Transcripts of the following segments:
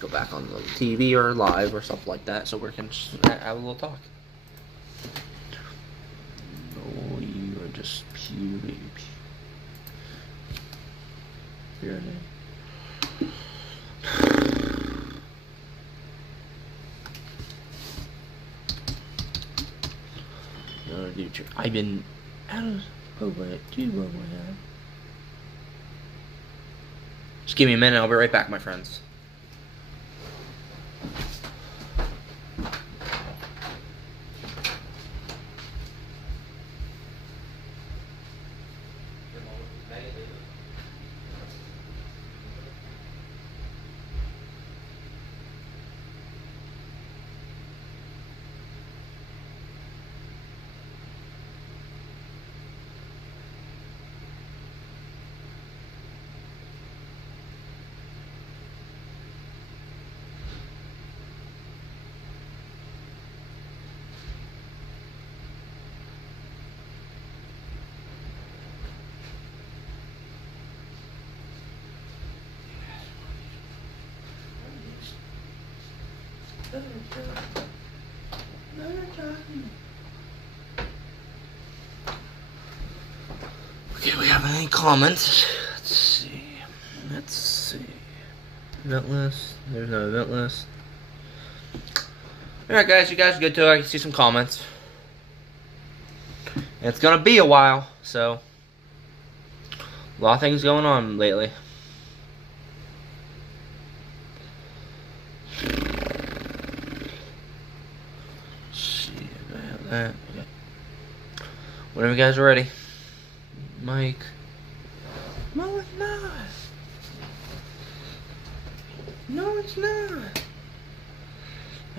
just go back on the TV or live or something like that, so we can just have a little talk. Oh, you are just pure. Pure. I've been out of over at 2 over now. Just give me a minute, I'll be right back, my friends. Okay, we have any comments? Let's see. Event list. There's no event list. Alright guys, you guys are good too. I can see some comments. And it's gonna be a while, so a lot of things going on lately. Okay. Whenever you guys are ready. Mike. No, it's not. No, it's not.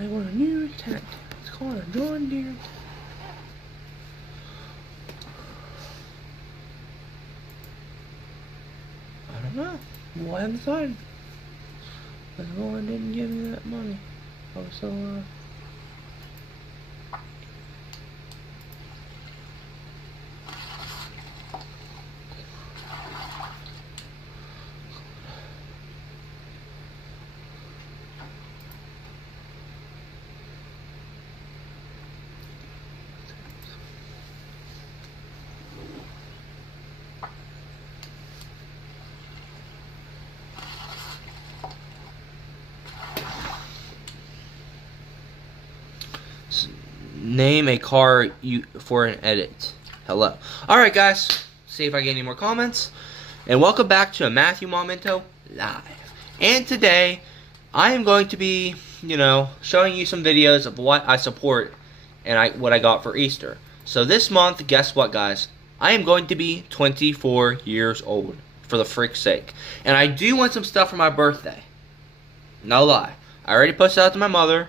I want a new tent. It's called a John Deere. I don't know. Well, I haven't decided. But no one didn't give me that money. I was so, name a car you for an edit. Hello. Alright guys, see if I get any more comments. And welcome back to a Matthew Momento Live. And today, I am going to be, showing you some videos of what I support and what I got for Easter. So this month, guess what guys? I am going to be 24 years old, for the frick's sake. And I do want some stuff for my birthday. No lie. I already posted out to my mother,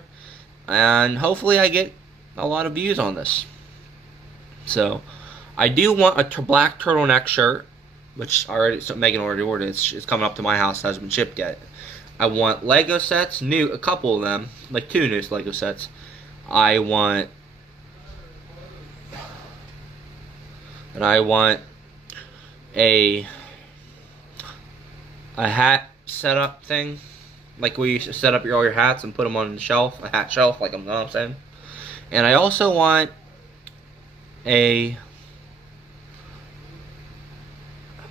and hopefully I get a lot of views on this. So, I do want a black turtleneck shirt, which Megan already ordered. It's coming up to my house. It hasn't been shipped yet. I want Lego sets, a couple of them, like 2 new Lego sets. I want a hat setup thing, like we used to set up all your hats and put them on the shelf, a hat shelf, like I'm saying. And I also want I'm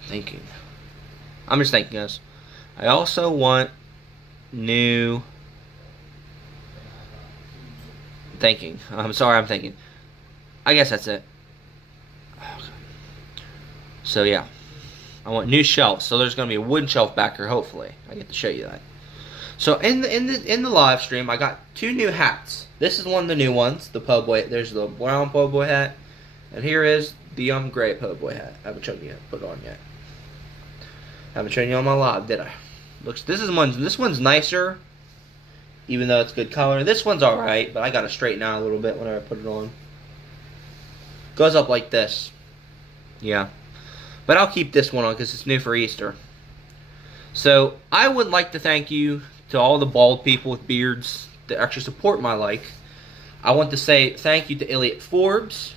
just thinking, guys. I also want new thinking. I'm sorry, I'm thinking. I guess that's it. So yeah, I want new shelves. So there's gonna be a wooden shelf back here. Hopefully, I get to show you that. So in the live stream, I got 2 new hats. This is one of the new ones, the po' boy. There's the brown po' boy hat, and here is the gray po' boy hat. I haven't shown you put it on yet. I haven't shown you on my live, did I? This one's nicer, even though it's good color. This one's all right, but I gotta straighten out a little bit whenever I put it on. Goes up like this. Yeah, but I'll keep this one on because it's new for Easter. So I would like to thank you to all the bald people with beards that actually support my like. I want to say thank you to Elliot Forbes.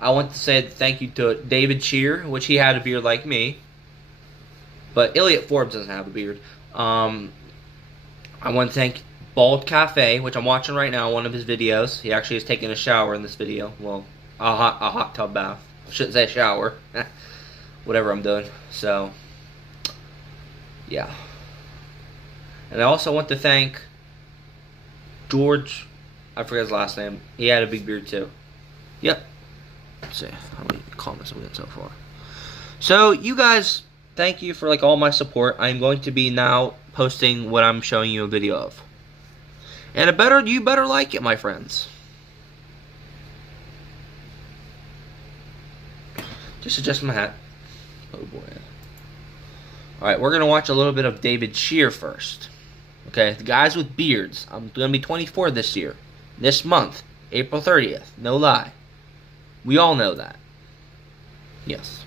I want to say thank you to David Shear, which he had a beard like me. But Elliot Forbes doesn't have a beard. I I want to thank Bald Cafe, which I'm watching right now, one of his videos. He actually is taking a shower in this video. Well, a hot tub bath. I shouldn't say shower. Whatever I'm doing. So, yeah. And I also want to thank George. I forget his last name. He had a big beard too. Yep. Let's see how many comments I'm getting so far. So, you guys, thank you for like all my support. I'm going to be now posting what I'm showing you a video of. And you better like it, my friends. Just adjust my hat. Oh boy. Alright, we're going to watch a little bit of David Shear first. Okay, the guys with beards. I'm going to be 24 this year. This month. April 30th. No lie. We all know that. Yes.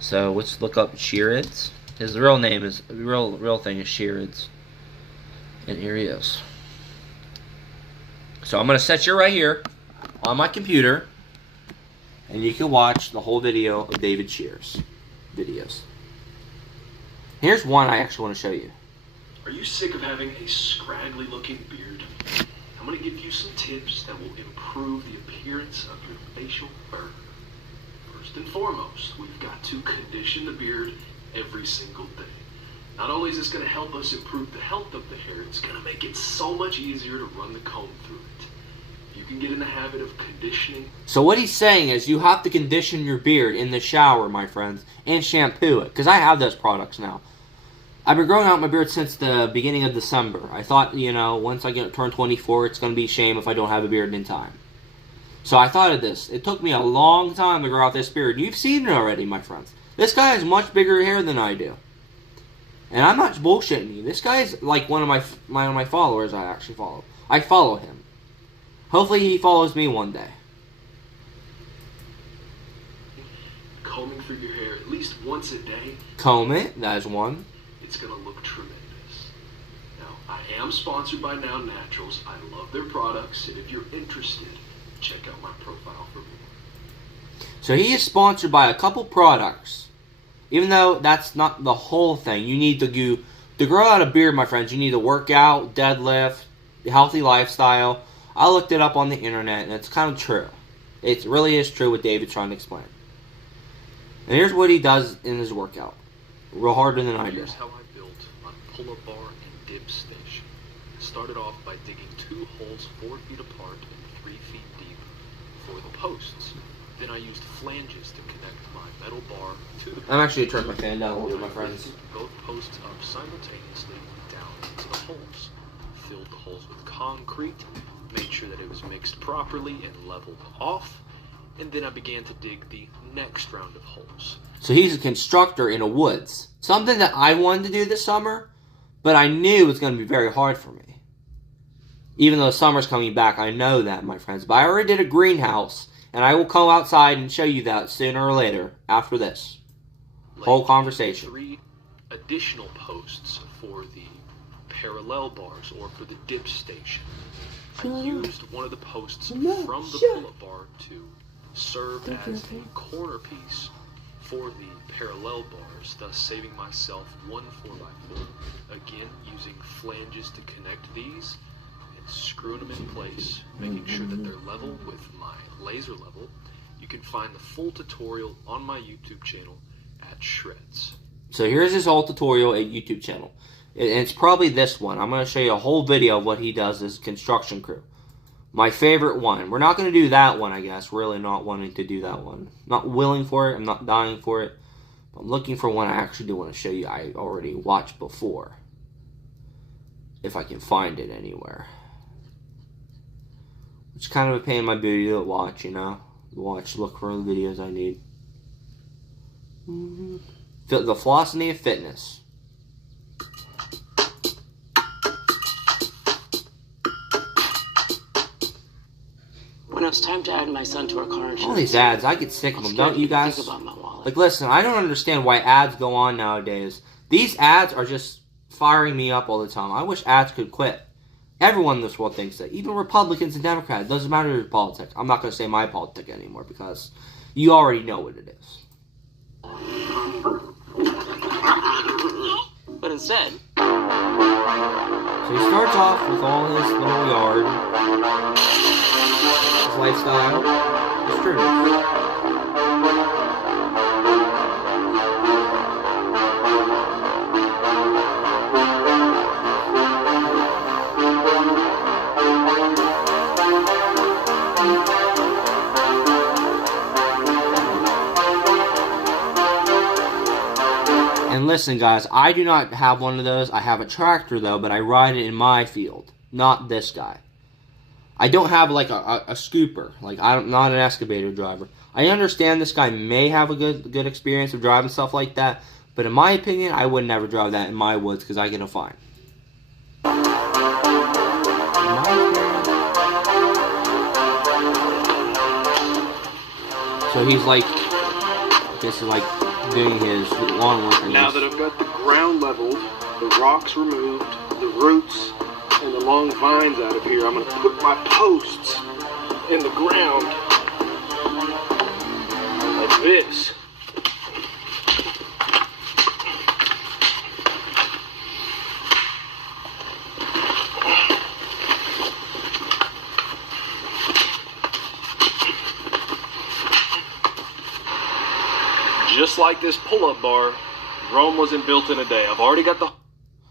So, let's look up Shearids. His real name is, real thing is Shearids. And here he is. So, I'm going to set you right here on my computer. And you can watch the whole video of David Shear's videos. Here's one I actually want to show you. Are you sick of having a scraggly looking beard? I'm going to give you some tips that will improve the appearance of your facial fur. First and foremost, we've got to condition the beard every single day. Not only is this going to help us improve the health of the hair, it's going to make it so much easier to run the comb through it. You can get in the habit of conditioning. So what he's saying is you have to condition your beard in the shower, my friends, and shampoo it. Because I have those products now. I've been growing out my beard since the beginning of December. I thought, you know, once I turn 24, it's going to be a shame if I don't have a beard in time. So I thought of this. It took me a long time to grow out this beard. You've seen it already, my friends. This guy has much bigger hair than I do. And I'm not bullshitting you. This guy's like one of my followers I actually follow. I follow him. Hopefully he follows me one day. Combing through your hair at least once a day. Comb it, that is one. It's going to look tremendous. Now, I am sponsored by Now Naturals. I love their products, and if you're interested, check out my profile for more. So he is sponsored by a couple products. Even though that's not the whole thing. You need to grow out a beard, my friends, you need to work out, deadlift, healthy lifestyle. I looked it up on the internet, and it's kind of true. It really is true what David's trying to explain. And here's what he does in his workout. Real harder than I do. Here's how I built my pull-up bar and dip station. I started off by digging 2 holes 4 feet apart and 3 feet deep for the posts. Then I used flanges to connect my metal bar to the... I'm actually turning my fan down a little bit, my friends. Both posts up simultaneously down into the holes. Filled the holes with concrete, made sure that it was mixed properly and leveled off, and then I began to dig the next round of holes. So he's a constructor in the woods. Something that I wanted to do this summer, but I knew it was going to be very hard for me. Even though summer's coming back, I know that, my friends. But I already did a greenhouse, and I will come outside and show you that sooner or later after this whole conversation. 3 additional posts for the parallel bars, or for the dip station. I used one of the posts from the pull-up bar to serve as the corner piece for the parallel bars, thus saving myself 1 4x4. Again, using flanges to connect these and screwing them in place, making sure that they're level with my laser level. You can find the full tutorial on my YouTube channel at Shreds. So here's his whole tutorial at YouTube channel. And it's probably this one. I'm going to show you a whole video of what he does as construction crew. My favorite one. We're not going to do that one, I guess. Really not wanting to do that one. Not willing for it. I'm not dying for it. I'm looking for one I actually do want to show you. I already watched before. If I can find it anywhere. It's kind of a pain in my booty to watch, you know. Look for the videos I need. The Philosophy of Fitness. When it was time to add my son to our car insurance. All these ads, I get sick of them, don't you guys? Like, listen, I don't understand why ads go on nowadays. These ads are just firing me up all the time. I wish ads could quit. Everyone in this world thinks that. Even Republicans and Democrats. It doesn't matter your politics. I'm not going to say my politic anymore because you already know what it is. But instead... So he starts off with all his little yard, his lifestyle, his trimmings. And listen, guys, I do not have one of those. I have a tractor, though, but I ride it in my field, not this guy. I don't have, like, a scooper. Like, I'm not an excavator driver. I understand this guy may have a good experience of driving stuff like that, but in my opinion, I would never drive that in my woods because I get a fine. So he's like, this is like doing his lawn work. Now that I've got the ground leveled, the rocks removed, the roots and the long vines out of here, I'm going to put my posts in the ground like this. Just like this pull-up bar, Rome wasn't built in a day. I've already got the...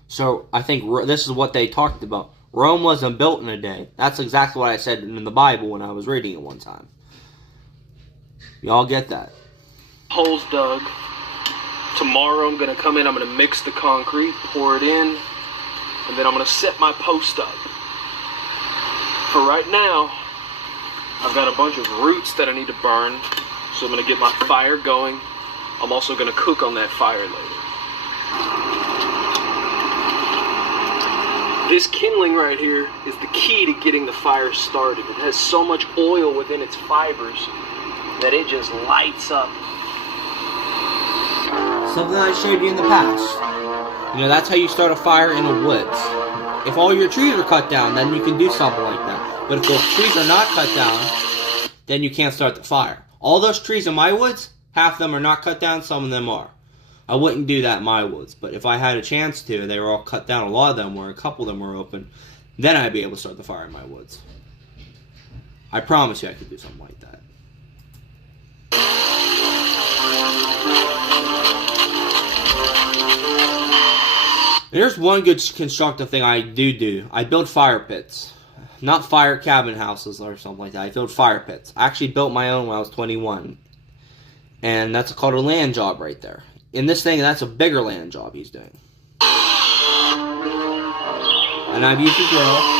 So, I think this is what they talked about. Rome wasn't built in a day. That's exactly what I said in the Bible when I was reading it one time. Y'all get that? Holes dug. Tomorrow I'm going to come in, I'm going to mix the concrete, pour it in, and then I'm going to set my post up. For right now, I've got a bunch of roots that I need to burn, so I'm going to get my fire going. I'm also going to cook on that fire later. This kindling right here is the key to getting the fire started. It has so much oil within its fibers that it just lights up. Something I showed you in the past. You know, that's how you start a fire in the woods. If all your trees are cut down, then you can do something like that. But if those trees are not cut down, then you can't start the fire. All those trees in my woods, half of them are not cut down, some of them are. I wouldn't do that in my woods, but if I had a chance to, they were all cut down, a lot of them were, a couple of them were open, then I'd be able to start the fire in my woods. I promise you I could do something like that. There's one good constructive thing I do. I build fire pits. Not fire cabin houses or something like that. I build fire pits. I actually built my own when I was 21. And that's called a land job right there. In this thing, that's a bigger land job he's doing. And I've used a drill.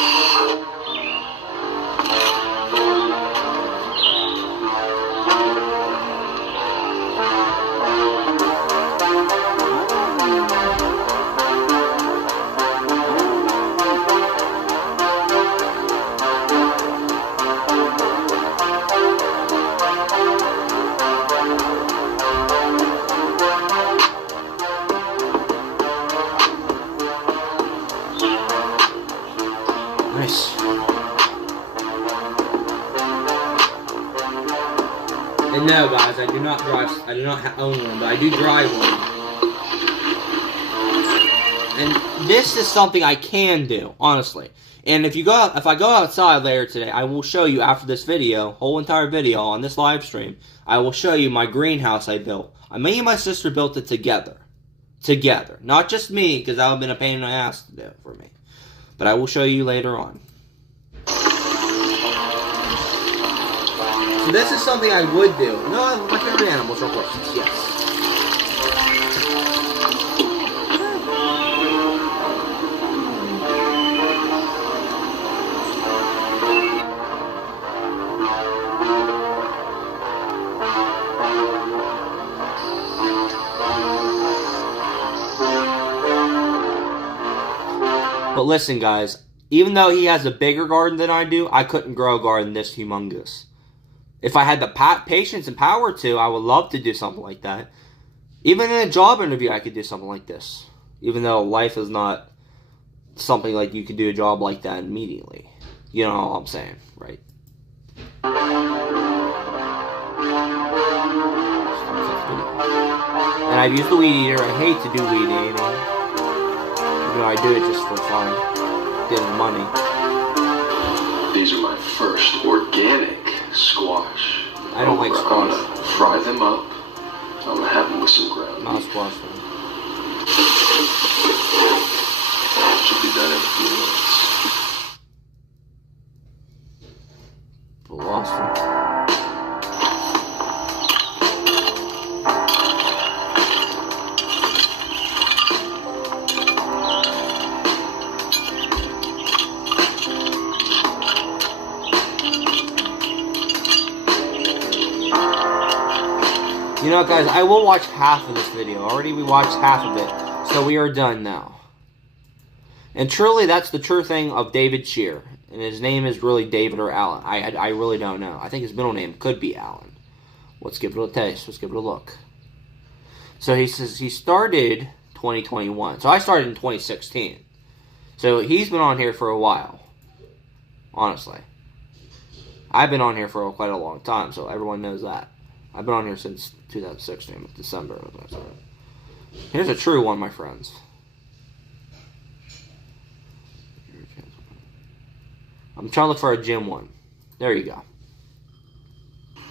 Nice. And no, guys, I do not drive. I do not own one, but I do drive one. And this is something I can do, honestly. And if I go outside later today, I will show you after this video, whole entire video on this live stream. I will show you my greenhouse I built. Me and my sister built it together, not just me, because that would have been a pain in the ass to do for me. But I will show you later on. So this is something I would do. No, my favorite animals are horses, yes. But listen, guys, even though he has a bigger garden than I do, I couldn't grow a garden this humongous. If I had the patience and power to, I would love to do something like that. Even in a job interview, I could do something like this. Even though life is not something like you could do a job like that immediately. You know what I'm saying, right? And I've used the weed eater. I hate to do weed eating. though I do it just for fun, getting money. These are my first organic squash. I don't like squash. I'm gonna fry them up. I'm gonna have them with some ground Not meat. squash. Should be done in a few minutes. Lost him. You know, guys, I will watch half of this video. Already we watched half of it, so we are done now. And truly, that's the true thing of David Shear. And his name is really David or Alan. I really don't know. I think his middle name could be Alan. Let's give it a taste. Let's give it a look. So he says he started 2021. So I started in 2016. So he's been on here for a while. Honestly. I've been on here for quite a long time, so everyone knows that. I've been on here since 2016, December. Here's a true one, my friends. I'm trying to look for a gym one. There you go.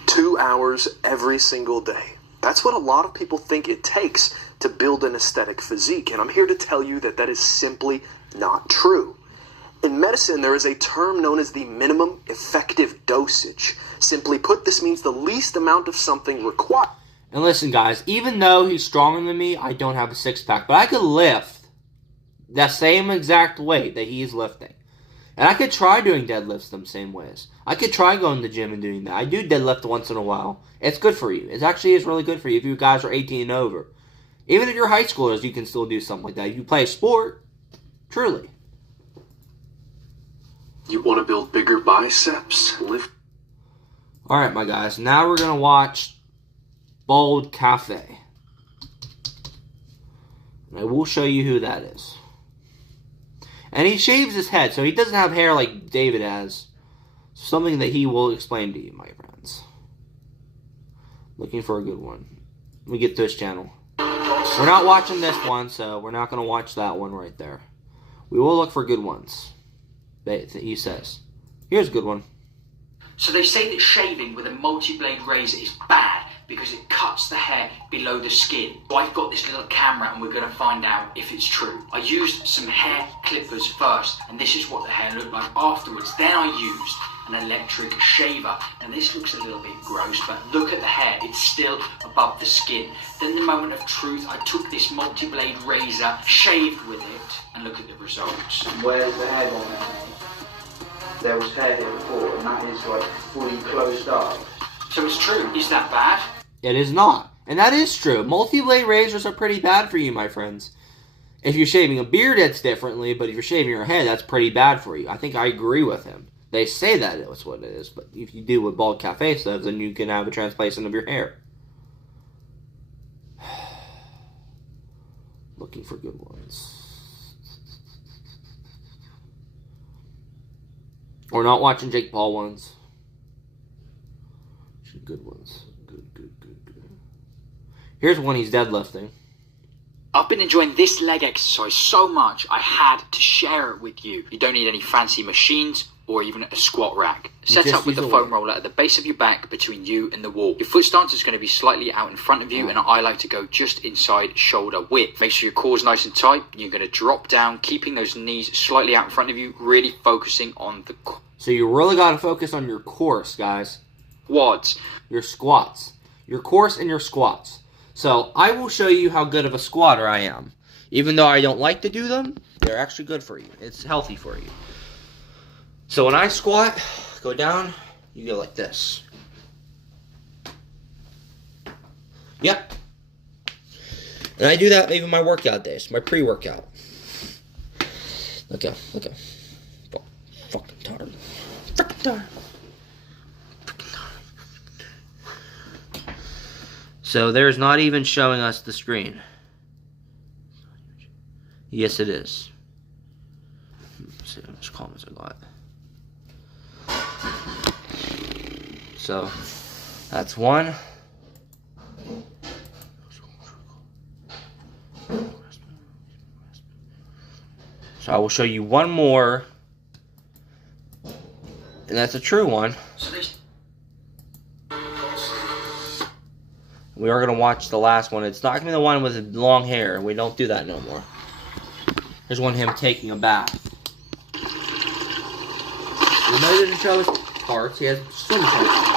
2 hours every single day. That's what a lot of people think it takes to build an aesthetic physique, and I'm here to tell you that that is simply not true. In medicine, there is a term known as the minimum effective dosage. Simply put, this means the least amount of something required. And listen, guys, even though he's stronger than me, I don't have a six-pack, but I could lift that same exact weight that he's lifting. And I could try doing deadlifts the same ways. I could try going to the gym and doing that. I do deadlift once in a while. It's good for you. It actually is really good for you if you guys are 18 and over. Even if you're high schoolers, you can still do something like that. If you play a sport, truly. You want to build bigger biceps? Lift. Alright, my guys. Now we're going to watch Bald Cafe. And I will show you who that is. And he shaves his head, so he doesn't have hair like David has. Something that he will explain to you, my friends. Looking for a good one. Let me get to his channel. We're not watching this one, so we're not going to watch that one right there. We will look for good ones. He says. Here's a good one. So they say that shaving with a multi-blade razor is bad because it cuts the hair below the skin. So I've got this little camera and we're going to find out if it's true. I used some hair clippers first, and this is what the hair looked like afterwards. Then I used an electric shaver. And this looks a little bit gross, but look at the hair. It's still above the skin. Then the moment of truth, I took this multi-blade razor, shaved with it, and look at the results. Where's the hair on there? There was hair here before, and that is like fully closed up. So it's true. Is that bad? It is not. And that is true. Multi-blade razors are pretty bad for you, my friends. If you're shaving a beard, it's differently, but if you're shaving your head, that's pretty bad for you. I think I agree with him. They say that it's what it is, but if you do what Bald Cafe says, then you can have a transplant of your hair. Looking for good ones. We're not watching Jake Paul ones. Good ones. Good. Here's one he's deadlifting. I've been enjoying this leg exercise so much, I had to share it with you. You don't need any fancy machines or even a squat rack. Set up with the foam roller at the base of your back between you and the wall. Your foot stance is going to be slightly out in front of you, and I like to go just inside shoulder width. Make sure your core's nice and tight. You're going to drop down, keeping those knees slightly out in front of you, really focusing on the core. So you really got to focus on your cores, guys. Quads. Your squats. Your cores and your squats. So I will show you how good of a squatter I am. Even though I don't like to do them, they're actually good for you. It's healthy for you. So when I squat, go down, you go like this. Yep. And I do that even my workout days, my pre-workout. Look out. Fucking tired. So there's not even showing us the screen. Yes, it is. Let's see how much comments I got. So that's one. So I will show you one more, and that's a true one. So this We are going to watch the last one. It's not going to be the one with long hair. We don't do that no more. Here's one of him taking a bath. He didn't show his parts. He has swim trunks.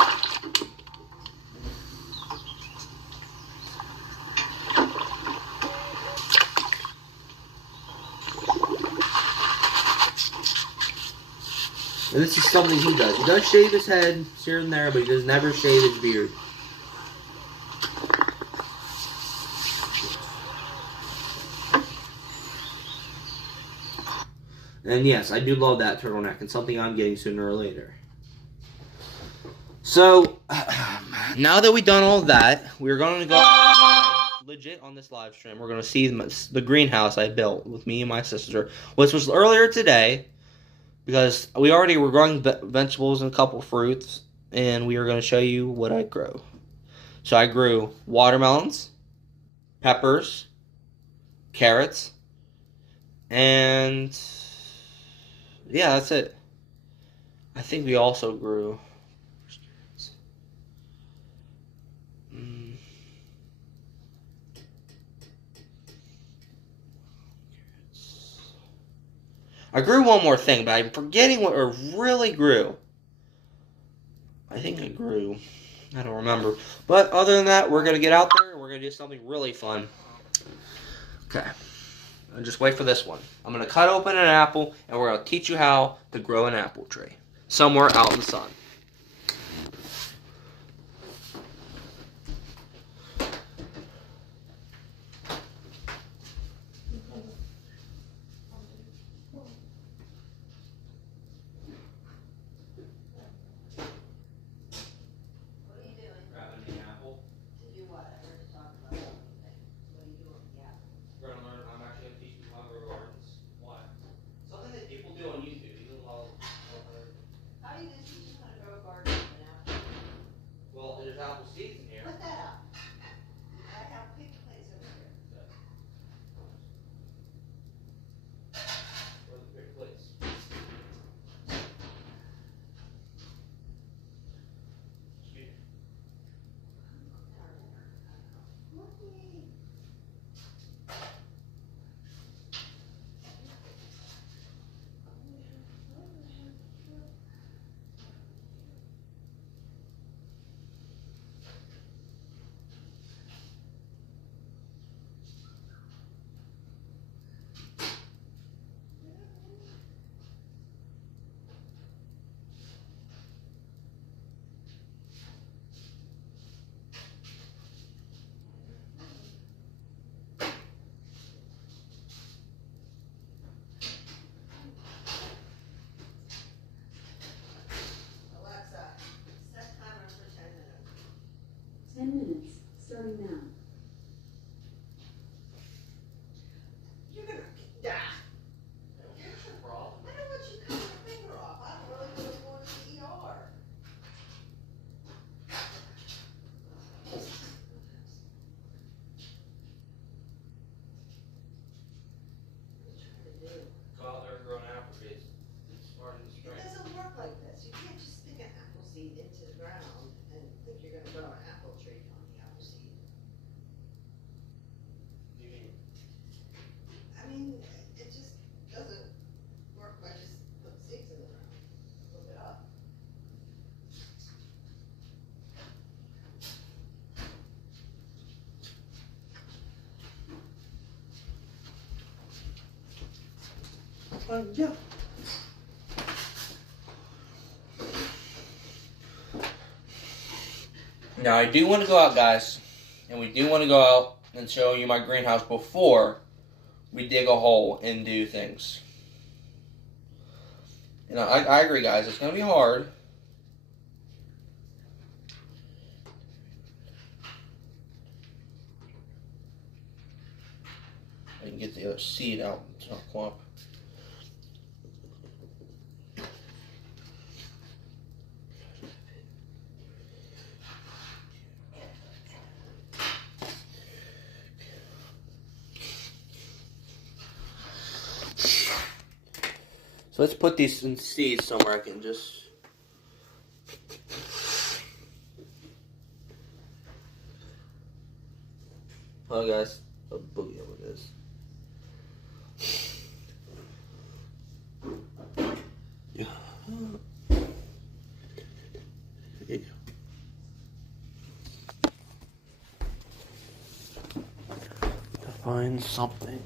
And this is something he does. He does shave his head here and there, but he does never shave his beard. And yes, I do love that turtleneck, and something I'm getting sooner or later. So, now that we've done all that, we're going to go legit on this live stream. We're going to see the greenhouse I built with me and my sister, which was earlier today, because we already were growing vegetables and a couple fruits, and we are going to show you what I grow. So I grew watermelons, peppers, carrots, and yeah, that's it. I think we also grew I grew one more thing, but I'm forgetting what I really grew. I think I grew. I don't remember. But other than that, we're going to get out there and we're going to do something really fun. Okay. And just wait for this one. I'm going to cut open an apple and we're going to teach you how to grow an apple tree. Somewhere out in the sun. Well, there's apple seeds in here. Put that up. I have pink plates over here. Where are the big plates? Excuse me. Alexa, set timer for 10 minutes. 10 minutes, starting now. You're gonna die. I don't want you cutting your finger off. I don't really want to go to the ER. Go out there and grow an apple tree. It's hard in the spring. It doesn't work like this. You can't just stick an apple seed into the ground and think you're gonna grow an apple tree on the apple seed. I mean, it just doesn't work by just putting seeds in the ground. Look it up. Yeah. Now I do want to go out, guys, and we do want to go out and show you my greenhouse before we dig a hole and do things. And I agree, guys, it's going to be hard. I can get the other seed out. It's not clump. So let's put these in seeds somewhere I can just... Oh guys, a boogie over this. Yeah. Find something.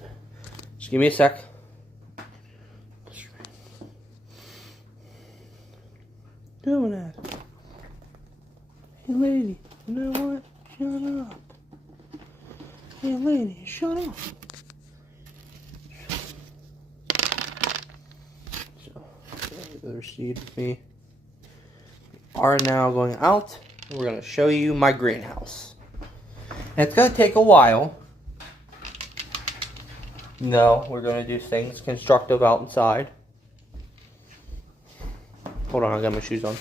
Just give me a sec. Doing that. Hey lady, you know what? Shut up. Hey lady, shut up. So, another seed with me. We are now going out. We're going to show you my greenhouse. And it's going to take a while. No, we're going to do things constructive out inside. Hold on, I got my shoes on.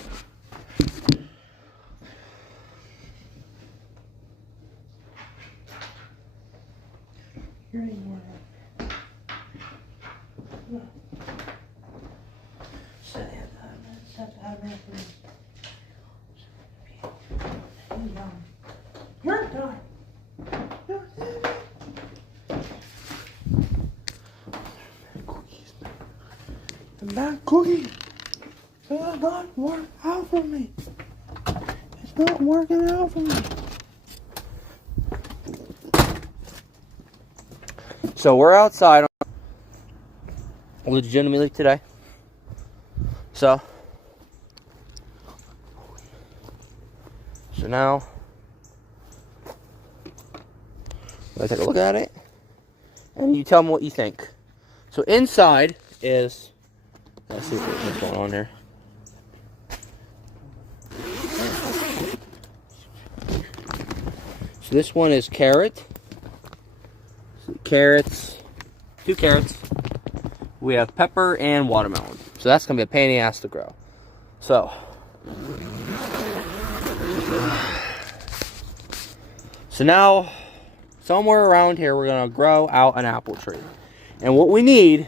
Here you are. You're done. I'm not cooking. It does not work out for me. It's not working out for me. So we're outside legitimately today. So now let's take a look at it and you tell me what you think. So inside is, let's see what's going on here. So this one is carrots, 2 carrots. We have pepper and watermelon. So that's gonna be a pain in the ass to grow. So now somewhere around here we're gonna grow out an apple tree. And what we need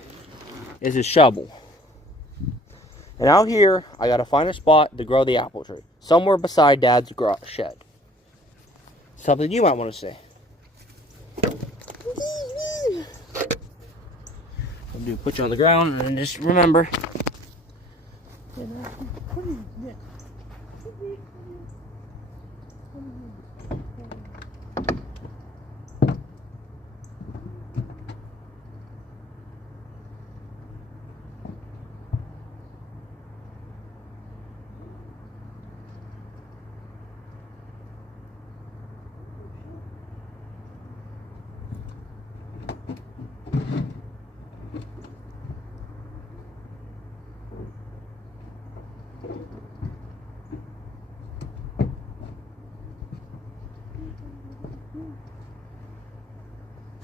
is a shovel. And out here I gotta find a spot to grow the apple tree. Somewhere beside Dad's shed. Something you might want to see. I'll do put you on the ground and just remember.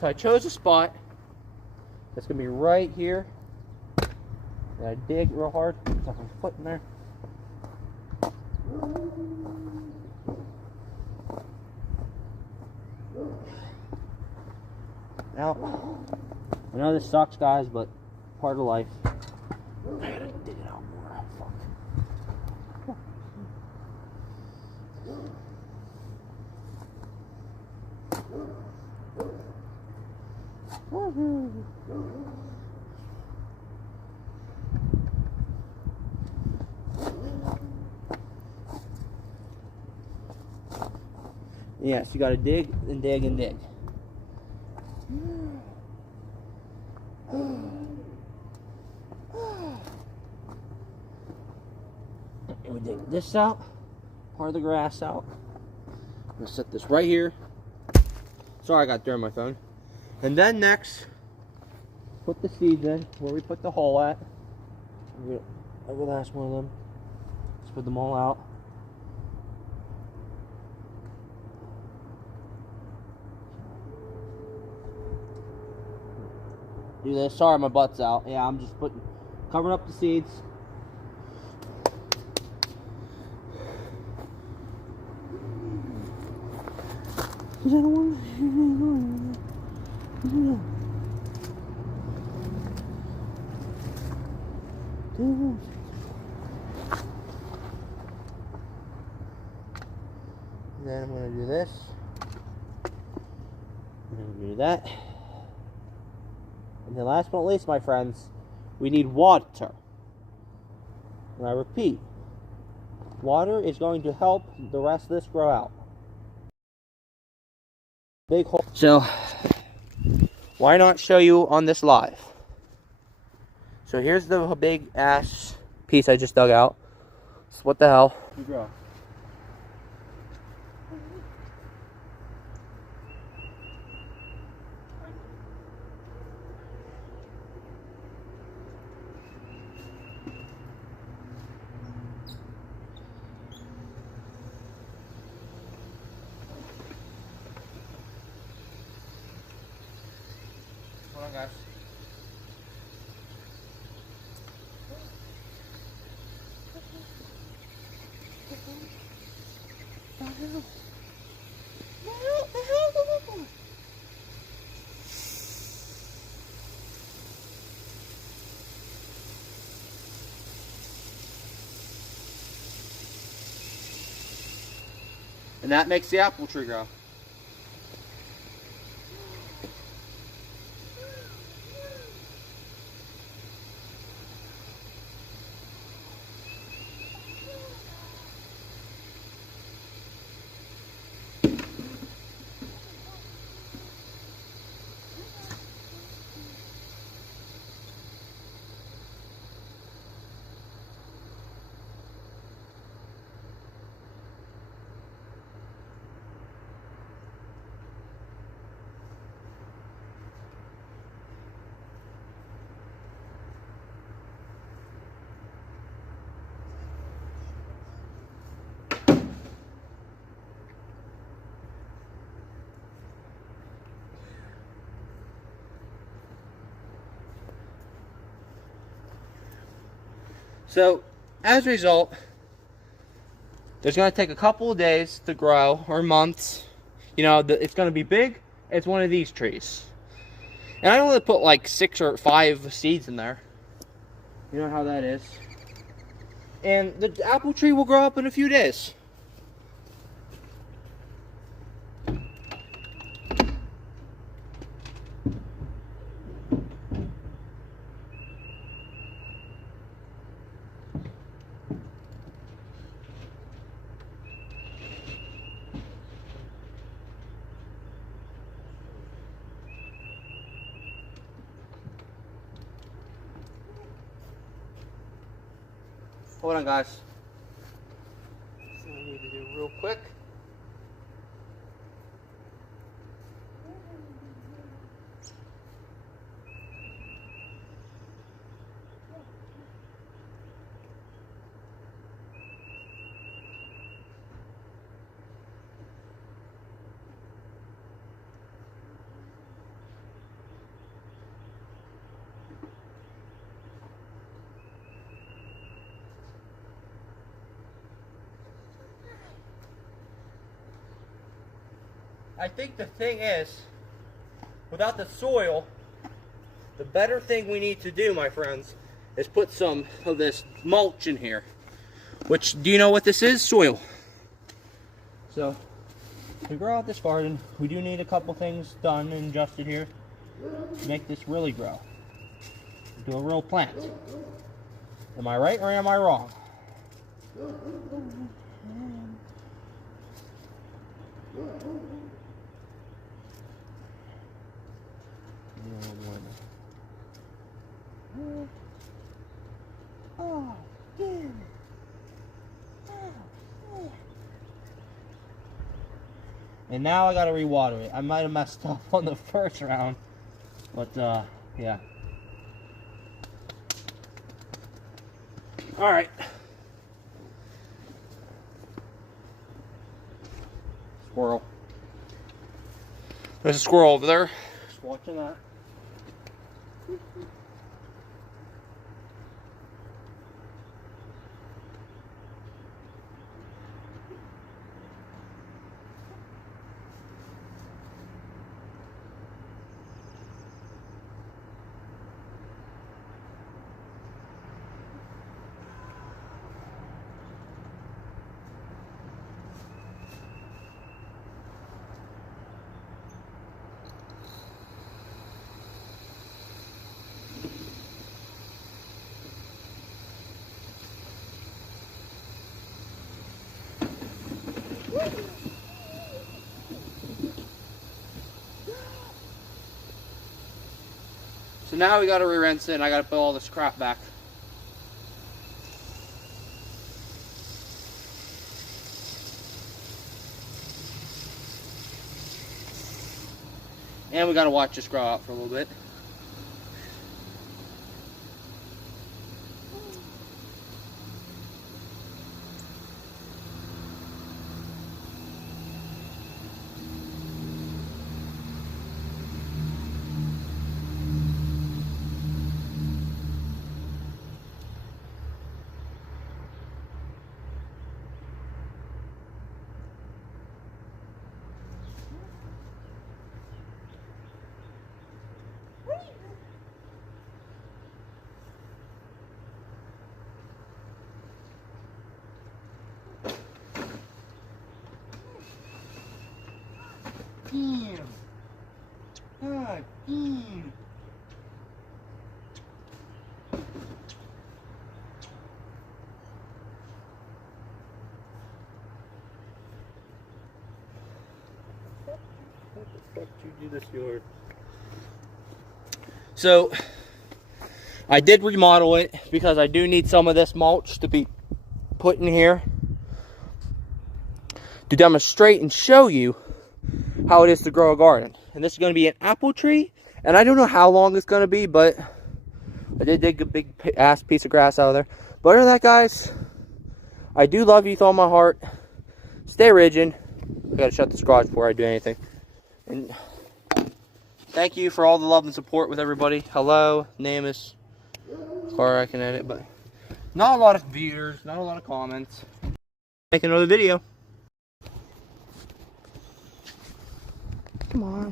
So I chose a spot that's gonna be right here. And I dig real hard, tuck my foot in there. Now, I know this sucks, guys, but part of life. I gotta dig it out more. Fuck. Yes, you gotta dig and dig and dig. And we dig this out, part of the grass out. I'm gonna set this right here. Sorry, I got dirt on my phone. And then next, put the seeds in where we put the hole at. Every last one of them. Let's put them all out. Do this. Sorry, my butt's out. Yeah, I'm just covering up the seeds. Cause I don't want to. And then I'm going to do this. And then we'll do that. And then last but not least, my friends, we need water. And I repeat, water is going to help the rest of this grow out. Big hole. So, why not show you on this live? So here's the big ass piece I just dug out. So what the hell? You grow. Hold on, guys. And that makes the apple tree grow. So, as a result, there's going to take a couple of days to grow, or months. You know, it's going to be big. It's one of these trees. And I only put like 6 or 5 seeds in there. You know how that is. And the apple tree will grow up in a few days. Hold on, guys. So I need to do real quick. I think the thing is, without the soil, the better thing we need to do, my friends, is put some of this mulch in here. Which, do you know what this is? Soil. So, to grow out this garden, we do need a couple things done and adjusted here to make this really grow. Do a real plant. Am I right or am I wrong? And now I gotta rewater it. I might have messed up on the first round, but yeah. All right. Squirrel. There's a squirrel over there. Just watching that. So now we gotta re-rinse it and I gotta put all this crap back. And we gotta watch this grow out for a little bit. Damn. God damn. What the fuck did you do this yard? So I did remodel it because I do need some of this mulch to be put in here to demonstrate and show you how it is to grow a garden. And this is going to be an apple tree, and I don't know how long it's going to be, but I did dig a big ass piece of grass out of there. But other than that, guys, I do love you with all my heart. Stay rigid. I gotta shut this garage before I do anything. And thank you for all the love and support with everybody. Hello, name is or I can edit, but not a lot of viewers, not a lot of comments. Make another video. Come on.